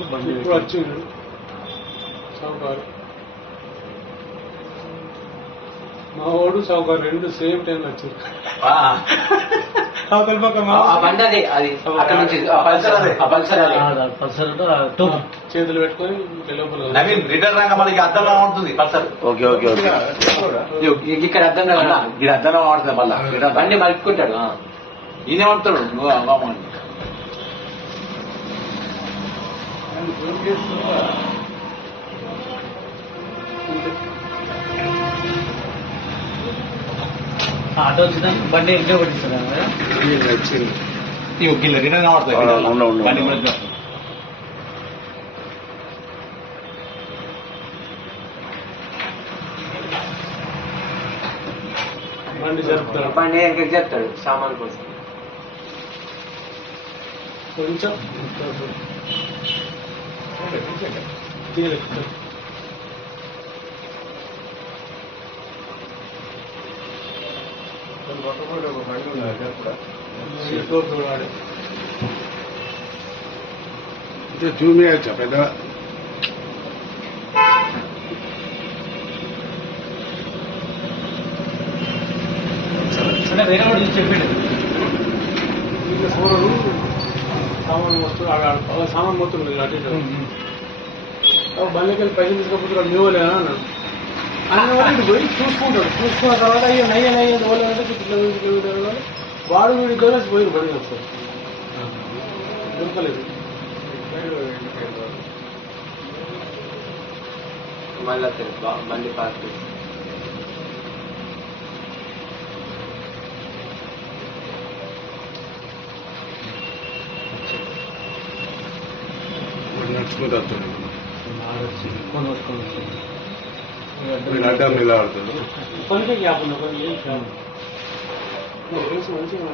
ఇప్పుడు వచ్చిండు సౌకారు మా వాడు సౌకారు రెండు సేమ్ టైం వచ్చారు. చేతులు పెట్టుకొని రిటర్న్ రంగా మనకి అర్థంగా ఉంటుంది పల్సర్. ఓకే ఓకే ఓకే ఇక్కడ అర్థంగా ఇది అర్థంగా వాడుతుంది. మళ్ళీ బండి మలుపుకుంటాడు ఈయనే పడుతాడు. ఆటో వచ్చిన బండి ఎగ్జామ్ పట్టిస్తారా రిటర్న్ వాడుతుంది బండి బండి జరుపుతాడు. బండి ఎక్కడికి చెప్తాడు సామాన్ కోసం కొంచెం జూమ్ చేయొచ్చా పెద్దగా? అంటే వేరే వాడు చెప్పాడు సామాన్ మొత్తం సామాన్ మొత్తం అటు బండికి వెళ్ళి పైసలు తీసుకపోతున్నాడు మీ వాళ్ళే అన్నాడు. ఆయన వాళ్ళు పోయి చూసుకుంటాడు. చూసుకున్న తర్వాత అయ్యో నయ్యది వాళ్ళు అంటే వాడు వీడి కలిసి పోయి బండి వస్తారు. దొరకలేదు. మళ్ళీ బండి పార్క్ నడుచుకుంటూ వస్తాడు. మీరు అడ్డం మీద ఆడుతాడు. కొనికే గ్యాప్ ఉంది. కొన్ని మంచిగా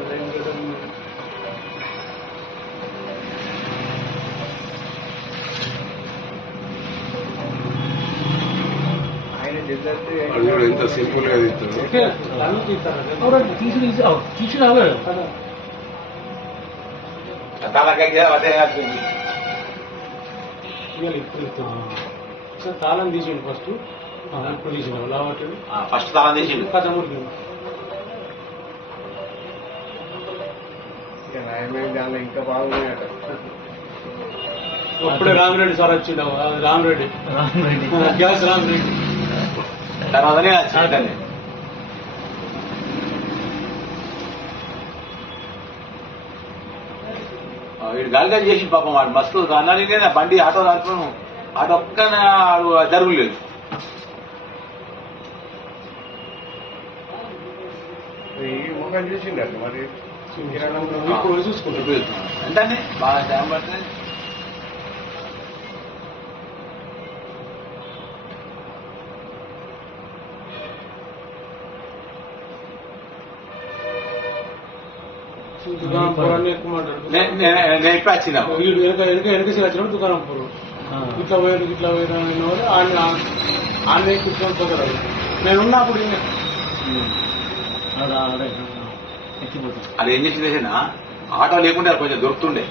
అల్లుడు ఎంత సింపుల్ గా తీస్తాడు. తీసి రావాడు. ఇప్పుడు తాళం తీసిండు ఫస్ట్. ఇప్పుడు తీసిండు లావట్టు ఫస్ట్ తాళం తీసిండు. కథమూరికి ఇంకా బాగున్నాయట. అప్పుడే రామిరెడ్డి సార్ వచ్చిండు. రామిరెడ్డి గ్యాస్ రామిరెడ్డి తర్వాతనే వీడు గాలిగా చేసి పాపం వాడు మస్తు అన్నాడు. బండి ఆటో రాత్రం ఆటో ఒక్క జరుగులేదు. ముఖం చూసిండ మరి ఇప్పుడు చూసుకుంటాడు. అంటే బాగా టైం పడుతుంది. దుకాణం పొరాన్ని ఎక్కువ మాట్లాడు. నేను ఇప్పుడు వచ్చినా వెనక వచ్చినప్పుడు దుకాణం పొరం ఇట్లా పోయారు అయిన వాళ్ళు ఆన్లైన్ కూర్చొని పోతారు. నేను ఉన్నప్పుడు అది ఏం చేసింది ఆటో లేకుంటే కొంచెం దొరుకుతుండే.